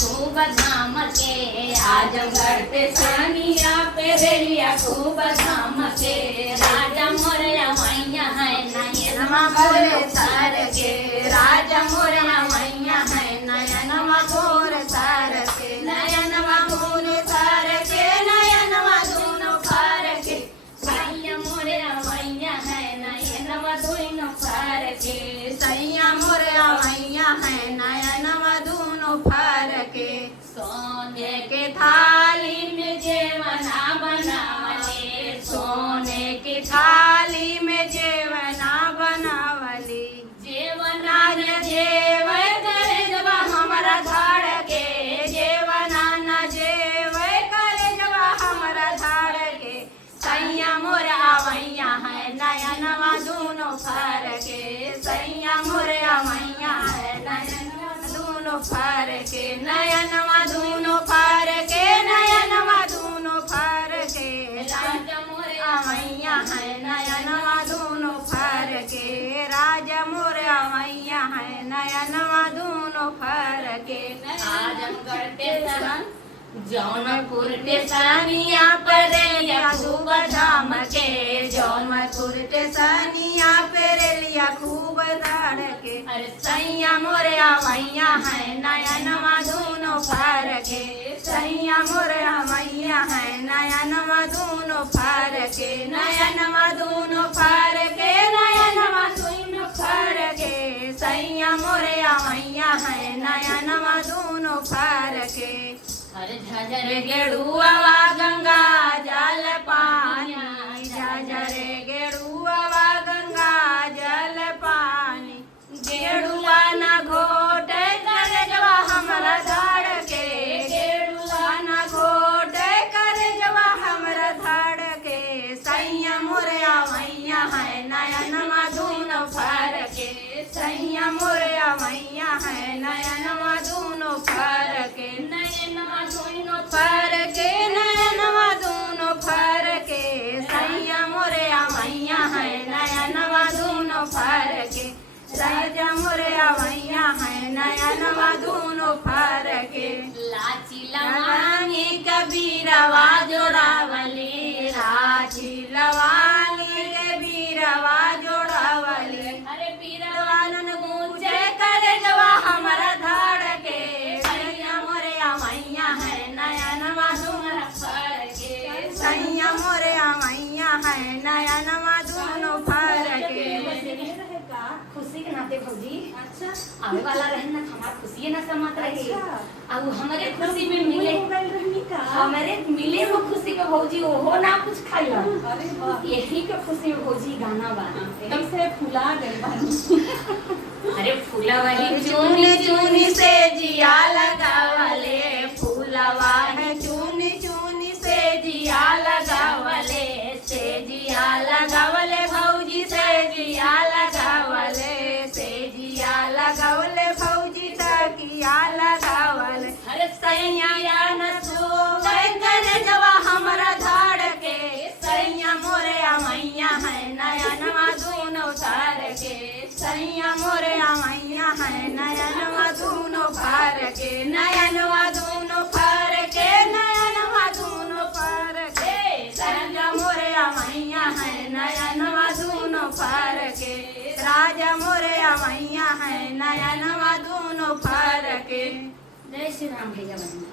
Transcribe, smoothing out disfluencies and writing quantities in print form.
खूब धाम के, आजमगढ़ पे सनिया पे रेलिया खूब धाम के, राजा मोरया मैया है नयनमा गोर सार के, राजा मोरया मैया है नयनमा गोर सार के, नयनमा गोर सार के, नयनमा दोनों फार के, सैया मोरया मैया है नयनमा दोनों फार के, सैया मोरया मैया है नयनमा दोनों फार के, सोने के थाली में जेवना बनावले, सोने की थाली में जेवना बनावली, जेवना न जेव करे जब हमारा धाड़ के, जेवना न जेव करे जब हमारा धाड़ के, सैया मोरया मैया है नयनमा दोनों फार के, सैया मोरया मैया है नयनमा दोनों फार के, नयनमा दोनों फार के, नयनमा दोनों फार के, राजा मोरया मैया है नयनमा दोनों फार के, राजा मोरया मैया है नयनमा दोनों फार के, आजमगढ़ टेशन जौनपुर टेशनिया पर रेलिया खूब धाम के, जौनपुर टेशनिया पे रेलिया खूब धाड़ के, अरे सैया मोरया मैया है नयनमा दोनों फार के, सैया मोरया मैया है नयनमा दोनों फार के, नयनमा दोनों फार के, नयनमा दोनों फार के, सैया मोरया मैया है नयनमा दोनों फार के, अरे झझर गेड़ुआ गंगा जल पानी, झझर गेड़ुआ गंगा जल पानी, गेड़ुआ न घोट कर जवा हमरा धाड़ के, गेड़ुआ न घोट कर जवा हमरा धाड़ के, सैया मोरया मैया है नयनमा दोनों फार के, सैया मोरया मैया है नयनमा दोनों फार के, नयनमा दोनों फार के, नयनमा दोनों फार के, सैया मोरया मैया है नयनमा दोनों फार के, सैया मोरया मैया है नयनमा दोनों फार के, लाची लवानी कबीरवा जोड़ावली, लाची लवानी कबीरवा जोड़ावली, अरे बीरवानन गूंजे करे जवा हमारा धाड़ के, सैया मोरया मैया है नयनमा दोनों फार के, सैया मोरया मैया है नयनमा दोनों फार के, खुशी के नाते भौजी अच्छा आवे वाला रहे ना हमार खुशी ना समात रहे, अब हमारे खुशी में मिले हमारे मिले वो खुशी के भौजी ओहो ना कुछ खाइला, अरे यही के खुशी में भौजी गाना बना कैसे फुला गए बानी अरे फूला वाली चुनी चुनी से जिया लगावले, फूलवा है चुनी चुनी से जिया लगावले, से जिया लगावले भौजी से जिया लगावले, से जिया लगावले भौजी तकिया लगावले, अरे सैया न सोवे करे जवा हमरा धाड़ के, सैया मोरया मैया है नयनमा दोनों फार के, सैया मोरया मैया है नयनमा दोनों फार के, नयनमा दोनों फार के, नयनमा दोनों फार के, सैया मोरया मैया है नयनमा दोनों फार के, राजा मोरया मैया है नयनमा दोनों फार के। जय श्री राम भैया बहन।